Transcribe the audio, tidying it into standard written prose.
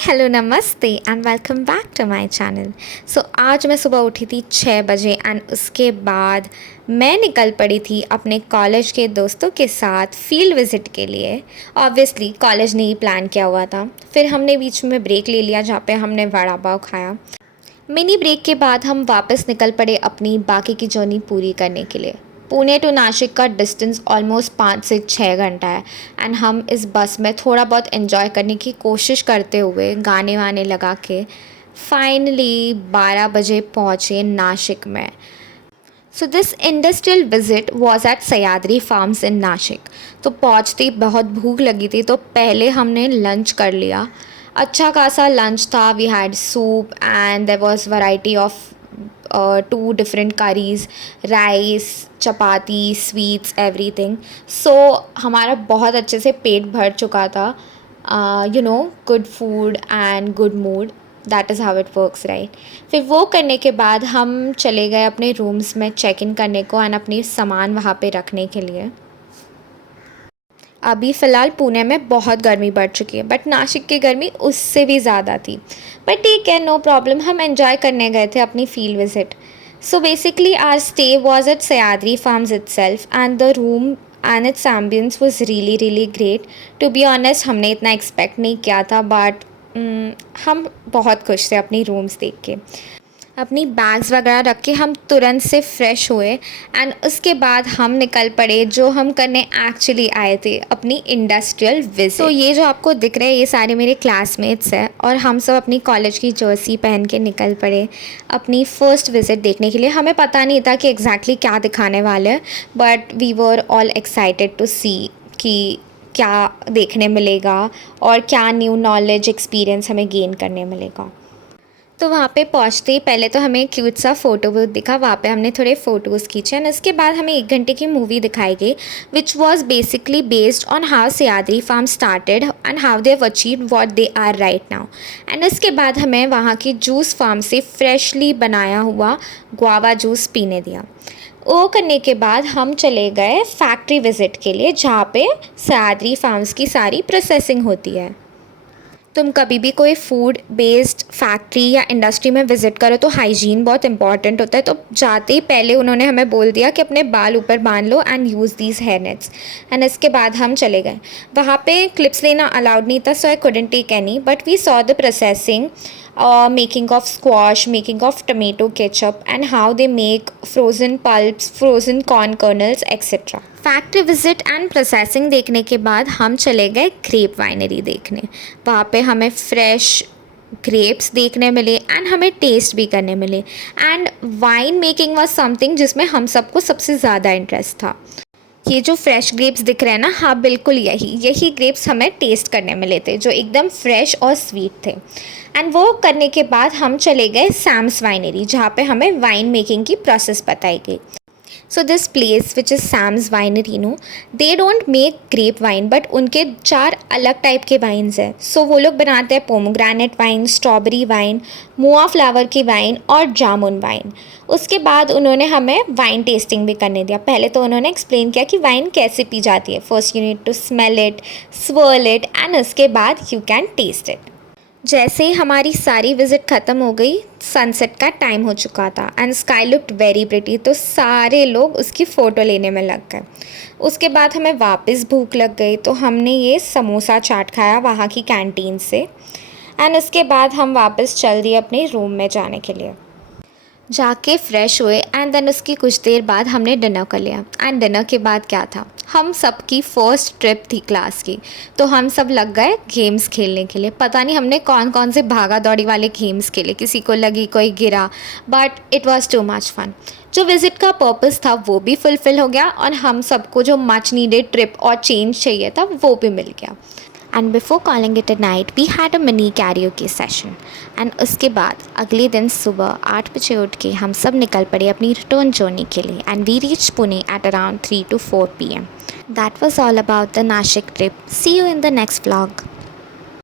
Hello नमस्ते and welcome back to my channel. So आज मैं सुबह उठी थी 6 बजे एंड उसके बाद मैं निकल पड़ी थी अपने कॉलेज के दोस्तों के साथ फील्ड विज़िट के लिए। ऑब्वियसली कॉलेज ने ही प्लान किया हुआ था। फिर हमने बीच में ब्रेक ले लिया जहाँ पे हमने वड़ा पाव खाया। मिनी ब्रेक के बाद हम वापस निकल पड़े अपनी बाकी की जर्नी पूरी करने के लिए। पुणे टू नासिक का डिस्टेंस ऑलमोस्ट 5 से 6 घंटा है एंड हम इस बस में थोड़ा बहुत एंजॉय करने की कोशिश करते हुए गाने वाने लगा के फाइनली 12 बजे पहुँचे नासिक में। So this industrial visit was at Sahyadri farms in Nashik. तो पहुँचते ही बहुत भूख लगी थी तो पहले हमने लंच कर लिया। अच्छा खासा लंच था। We had soup and there was variety of 2 different curries, rice, chapati, sweets, everything. So हमारा बहुत अच्छे से पेट भर चुका था। Good food and good mood, that is how it works right. फिर वो करने के बाद हम चले गए अपने रूम्स में चेक इन करने को एंड अपनी सामान वहाँ पे रखने के लिए। अभी फ़िलहाल पुणे में बहुत गर्मी बढ़ चुकी है बट नासिक की गर्मी उससे भी ज़्यादा थी। बट ठीक है, नो प्रॉब्लम, हम एंजॉय करने गए थे अपनी field visit. So basically our stay was at Sahyadri farms itself and the room and its ambience was really really great. To be honest हमने इतना एक्सपेक्ट नहीं किया था बट हम बहुत खुश थे अपनी रूम्स देख के। अपनी बैग्स वगैरह रख के हम तुरंत से फ़्रेश हुए एंड उसके बाद हम निकल पड़े जो हम करने एक्चुअली आए थे, अपनी इंडस्ट्रियल विजिट। तो ये जो आपको दिख रहे हैं ये सारे मेरे क्लासमेट्स हैं और हम सब अपनी कॉलेज की जर्सी पहन के निकल पड़े अपनी फ़र्स्ट विज़िट देखने के लिए। हमें पता नहीं था कि एग्जैक्टली क्या दिखाने वाले हैं but we were all excited to see कि क्या देखने मिलेगा और क्या न्यू नॉलेज एक्सपीरियंस हमें गेन करने मिलेगा। तो वहाँ पे पहुँचते ही पहले तो हमें क्यूट सा फ़ोटो बूथ दिखा। वहाँ पे हमने थोड़े फ़ोटोज़ खींचे एंड उसके बाद हमें 1 घंटे की मूवी दिखाई गई which was basically based on how Sahyadri farm started and how they have achieved what they are right now. And उसके बाद हमें वहाँ की जूस फार्म से फ्रेशली बनाया हुआ गुआवा जूस पीने दिया। वो करने के बाद हम चले गए फैक्ट्री विज़िट के लिए जहाँ पे सयाद्री फार्म्स की सारी प्रोसेसिंग होती है। तुम कभी भी कोई फूड बेस्ड फैक्ट्री या इंडस्ट्री में विज़िट करो तो हाइजीन बहुत इंपॉर्टेंट होता है। तो जाते ही पहले उन्होंने हमें बोल दिया कि अपने बाल ऊपर बांध लो and use these hair nets. And इसके बाद हम चले गए। वहाँ पे क्लिप्स लेना अलाउड नहीं था so I couldn't take any but we saw the processing, making of squash, making of tomato ketchup and how they make frozen pulps, frozen corn kernels, etc. Factory visit and processing देखने के बाद हम चले गए grep winery देखने। वहाँ पे हमें फ्रेश ग्रेप्स देखने मिले एंड हमें टेस्ट भी करने मिले and wine making was something जिसमें हम सबको सबसे ज़्यादा इंटरेस्ट था। ये जो फ्रेश ग्रेप्स दिख रहे हैं ना, हाँ बिल्कुल यही ग्रेप्स हमें टेस्ट करने मिले थे जो एकदम फ्रेश और स्वीट थे। एंड वो करने के बाद हम चले गए सैम्स वाइनरी जहाँ पे हमें वाइन मेकिंग की प्रोसेस बताई गई। So this place which is Sam's winery they don't make grape wine but उनके 4 अलग टाइप के वाइन्स हैं। सो वो लोग बनाते हैं pomegranate wine, strawberry wine, mahua flower की वाइन और जामुन वाइन। उसके बाद उन्होंने हमें वाइन टेस्टिंग भी करने दिया। पहले तो उन्होंने एक्सप्लेन किया कि वाइन कैसे पी जाती है। First you need to smell it, swirl it and उसके बाद यू कैन टेस्ट इट। जैसे ही हमारी सारी विज़िट ख़त्म हो गई सनसेट का टाइम हो चुका था and sky looked very pretty. तो सारे लोग उसकी फ़ोटो लेने में लग गए। उसके बाद हमें वापस भूख लग गई तो हमने ये समोसा चाट खाया वहाँ की कैंटीन से एंड उसके बाद हम वापस चल दिए अपने रूम में जाने के लिए। जाके फ़्रेश हुए एंड देन उसकी कुछ देर बाद हमने डिनर कर लिया। एंड डिनर के बाद क्या था, हम सब की फ़र्स्ट ट्रिप थी क्लास की तो हम सब लग गए गेम्स खेलने के लिए। पता नहीं हमने कौन कौन से भागा दौड़ी वाले गेम्स खेले, किसी को लगी कोई गिरा but it was too much fun. जो विज़िट का पर्पस था वो भी फुलफ़िल हो गया और हम सबको जो मच नीडेड ट्रिप और चेंज चाहिए था वो भी मिल गया। And before calling it a night we had a mini karaoke session. And उसके बाद अगले दिन सुबह 8 बजे उठ के हम सब निकल पड़े अपनी रिटर्न जर्नी के लिए and we reach Pune at around 3 to 4 PM. That was all about the Nashik trip. See you in the next vlog.